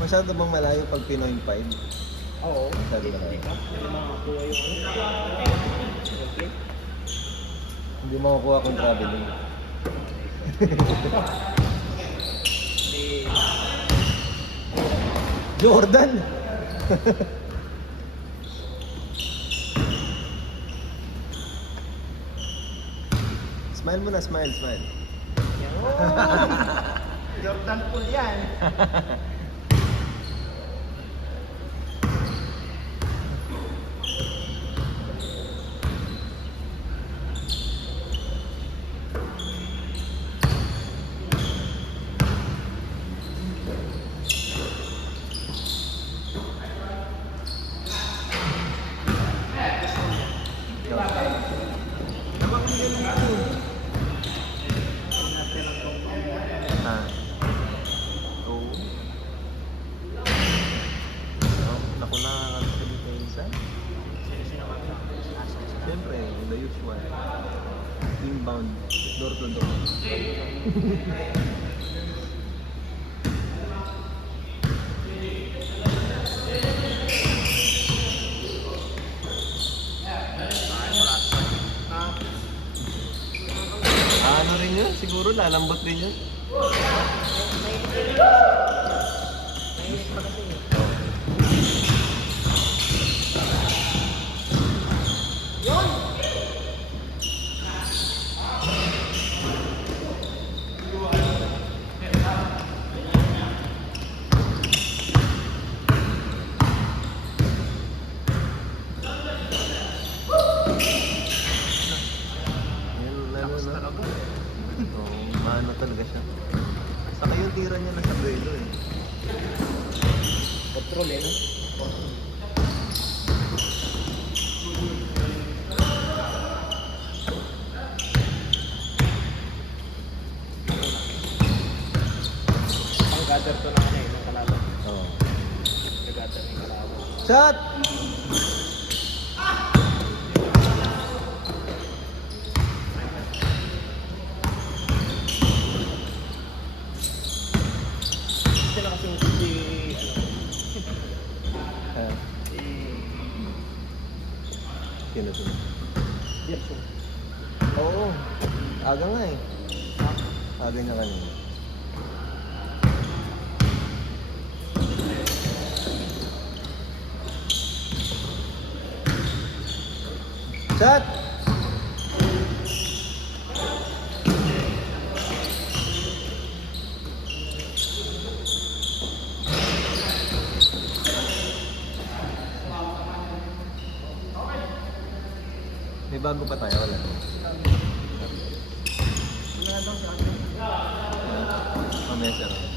Masyado bang malayo pag Pinoy 5? Oo. Masyado malayo. Hindi makakuha yung okay. Hindi makukuha kung traveling. Hindi. Jordan! Smile mo na, smile, smile. Jordan Poole yan. Ah. Oo. Naku na, nakakasali kayo isa. Siyempre, the usual. Inbound, door to door. Ano rin yun? Siguro lalambot din yun. Maano talaga siya. Saka yung tira niya na sa duelo eh. Control eh, no? Ang gather to na ng kalaban. Oo. Nag-gather ng kalaban. Shot! Sila kasi yung si... Ah, Si... sino sino? Gerson. Oo. Aga nga eh. Aga niya kanina. Shot! May bago pa tayo, wala. Pamesa rin.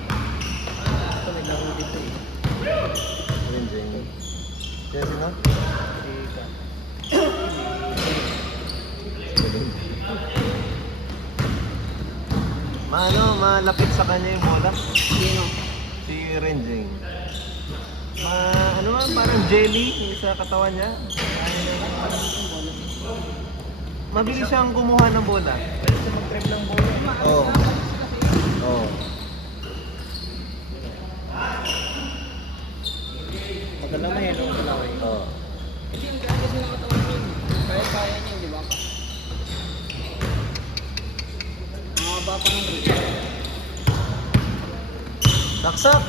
Ito may laro dito eh. Ayun, Jenny. Kaya sino? Si... Malapit sa kanya yung bola. Sino? Si Renjing. Ano man, parang jelly sa katawan niya. Mabilis siyang kumuha ng bola. Pwede siya mag-trip ng bola. Oo. Oo. Magalamay yan ang kalaway. Oo. Kaya-kaya niya, di ba? Mahaba pa ng rin. Saksak!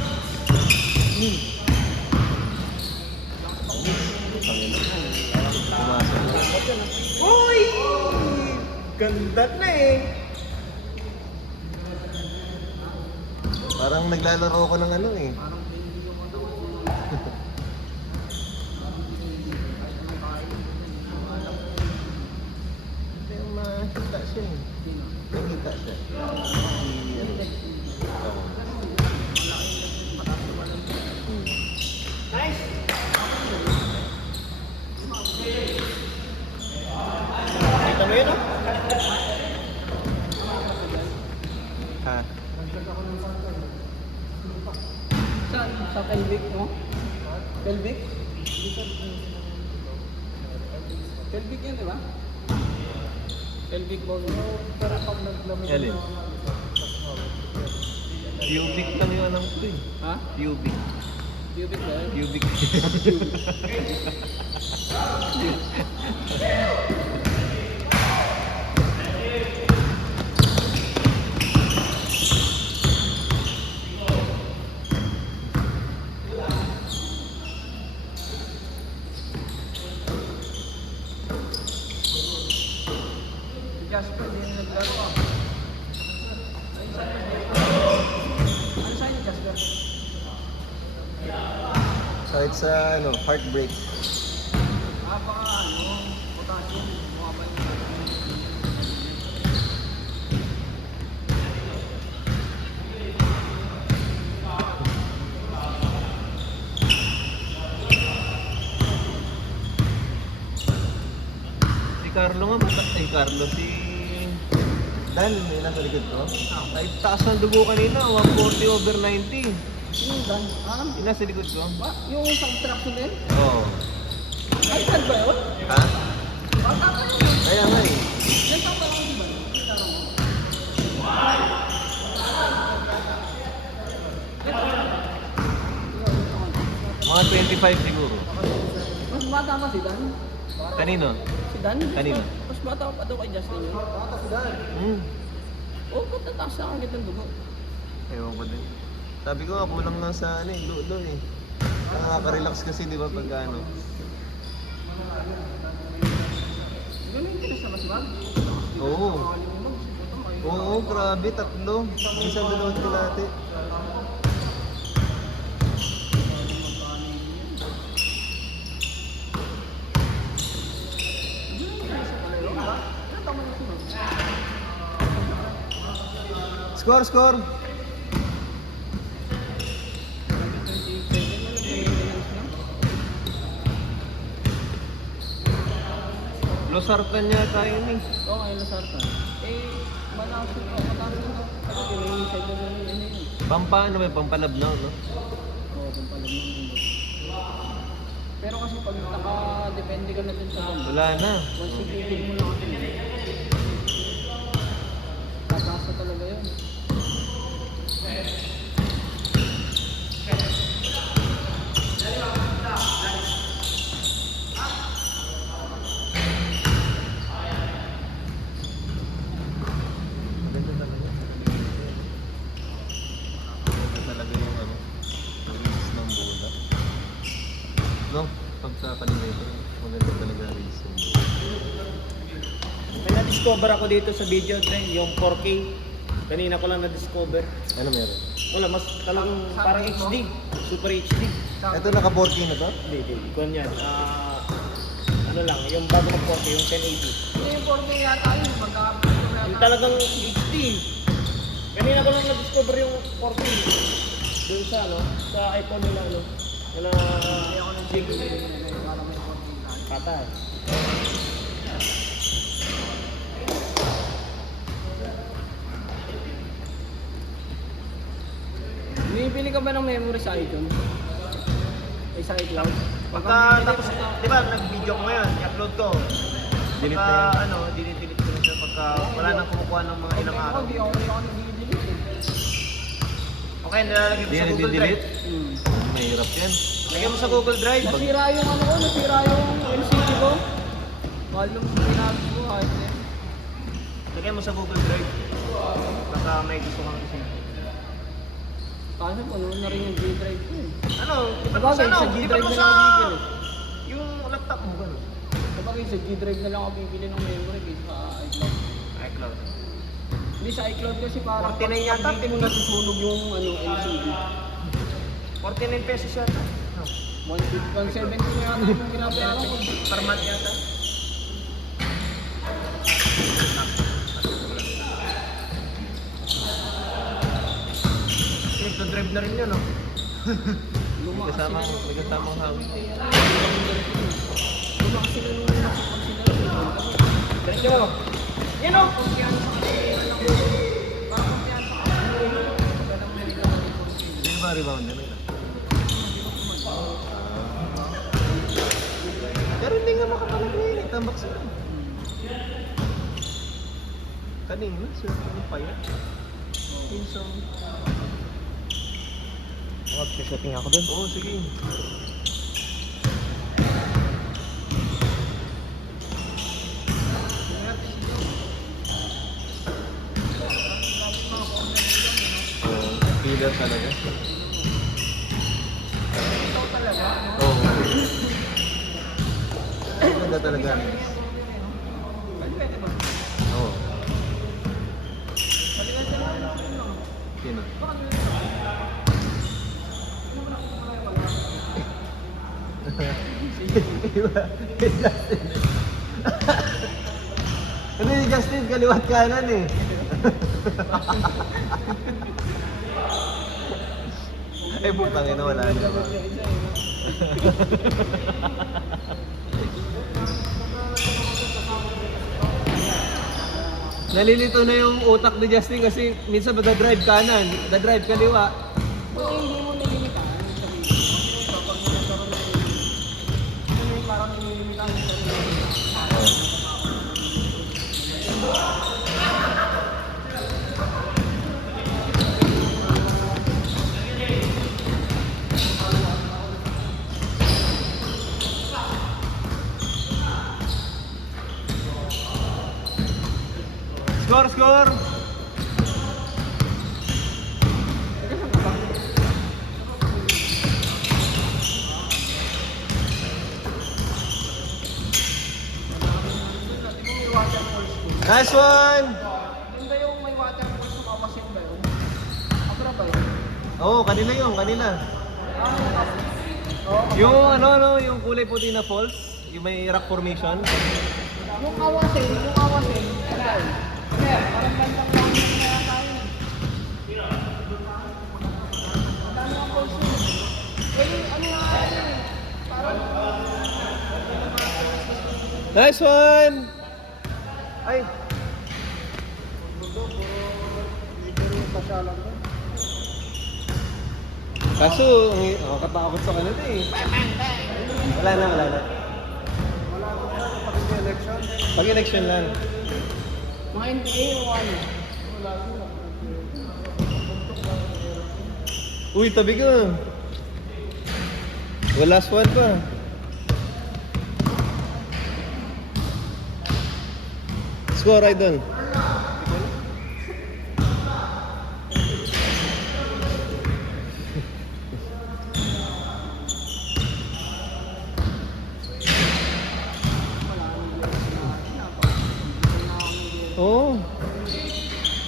Pumasok. Uy! Ganda na eh! Parang naglalaro ko ng ano eh. Hindi makita siya eh. Nakita siya. Oo. Nice! Pelvic, no? Pelvic? Pelvic yan, di ba? Pelvic bone. Pero pag naglamig Alin? Pubic lang yung alam ko eh. Ha? Pubic. Pubic ba yun? Pubic. Si Jasper, hindi na naglaro. Ano sa'yo ni Jasper? Kahit sa ano, heartbreak. Baka potassium, mukha ba yun? Si Carlo nga, ay Carlo, si Dan, yung nasa likod ko. Ay, taas ng dugo kanina, 140 over 90. Yung Dan? Yung nasa likod ko. Ba? Yung sa obstruction din? Oo. Ay, Dan ba yun? Ha? Bata pa yun. Kaya nga eh. Yan pa lang di ba? Mga 25 siguro. Mas bata pa si Dan? Kanino? Si Dan? Kanino? Mas bata pa daw kay Justin yun. Bata si Dan. Oo, ba't nataas na agad ng dugo? Ewan ko din. Sabi ko nga, kulang nga sa ano eh, lulo eh. Nakaka-relax kasi di ba pag ano. Ganun yung pinasabas ba? Oo. Oo, grabe, tatlo. Minsan dalawang tilate. Score, score! Losartan niya tayo ni. Oo, ngayon Lasartan. Mataas na. Ano, pinag-inside na yun yun. Pampaano ba? Pampalabnaw, no? Oo, pampalam ng mundo. Pero kasi pag naka-depende ka na dun sa mundo, Wala na. once ipipil mo lang ako. Tataas na talaga yun. Maganda talaga. Maganda talaga yung ano, release ng bola. No? Pag sa kanila ito, maganda talaga release ng bola. May na-discover ako dito sa video din, yung 4K. Kanina ko lang na-discover. Ano meron? Wala, mas talagang parang HD. Super HD. Ito naka-4K na to? Hindi. Kung yan. Ano lang, yung bago ng 4K, yung 1080. Hindi yung 4K yata yun, Yung talagang HD. Kanina ko lang na-discover yung 4K. Doon sa ano, sa iPhone nila ano. Wala ako ng sige. Para may 4K tayo. patay. Bumibili ka ba ng memory sa iTunes? Ay, sa iCloud? Pagka tapos, di ba, nag-video ko ngayon, i-upload ko. Delete Pagka, na yan. ano, delete ko na siya pagka wala nang kumukuha ng mga ilang araw. Hindi ako nag-delete eh. Okay, nilalagay ko Hindi sa yan Google Drive. nagdi-delete? Mahirap yan. Lagyan mo sa Google Drive. Nasira yung ano ko, nasira yung LCD ko. Mahal nung pinagin ko, kahit eh. Lagyan mo sa Google Drive. Baka may gusto kang kasi. Kaso puno na rin yung G-Drive ko eh. Ano? Sabagay, sa Lipat G-Drive mo na sa lang ako bibili. yung laptop mo, gano'n. Kapag sa G-Drive na lang ako bibili ng memory kaysa sa iCloud. iCloud. Hindi sa iCloud kasi parang 49 yata, pag mo nasusunog yung ano, LCD. 49 pesos yata. No. 170 na yata yung binabayaran ko. Per month yata. Drive na rin yun, no? Lumakas Kasama, sila. may kasamang hawig. Lumakas sila nung nakipag sila. Diretso. Yan, no? Hindi ba rebound yan? Nagtambak sila. Kanina, sila ano pa yan? Pinsang. Mag-shooting ako dun. Oo, sige. Oo, killer talaga. Ikaw talaga, no? Oo. Ganda talaga. Pwede ba? Oo. Paliwan ka lang ako yun, no? Sino? Baka nyo yun. Iba. Justin. Ano yung Justin? Kaliwat kanan eh. Eh, putang ina, wala na naman. Nalilito na yung utak ni Justin kasi minsan drive kanan, drive kaliwa. Kung hindi mo nilimitaan yung sarili mo, kapag nagkaroon ng yun yung parang nilimitaan yung sarili mo. Score, score! Nice one! Yun ba yung may waterfall sa Mamasin ba yun? Abra ba yun? Oo, kanila yun, kanila. May kapit. Oo. Yung yung kulay puti na falls, yung may rock formation. Yung awasin, ano yun? Parang bandang lang yung nayata yun. Ang dami ang falls yun. Ano nga yun? Parang Nice one! Ay! pasyalan ko. Kaso, nakakatakot sa kanila eh. Wala na. Wala ko na pag election. Pag election lang. Mga NPA o ano? Wala ko na. Uy, tabi ka. Last one pa. Score, Idol. Oo.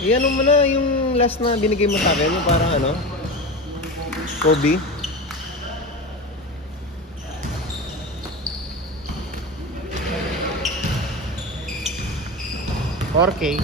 Iyan mo na yung last na binigay mo sa akin, yung parang ano? Kobe. $4K.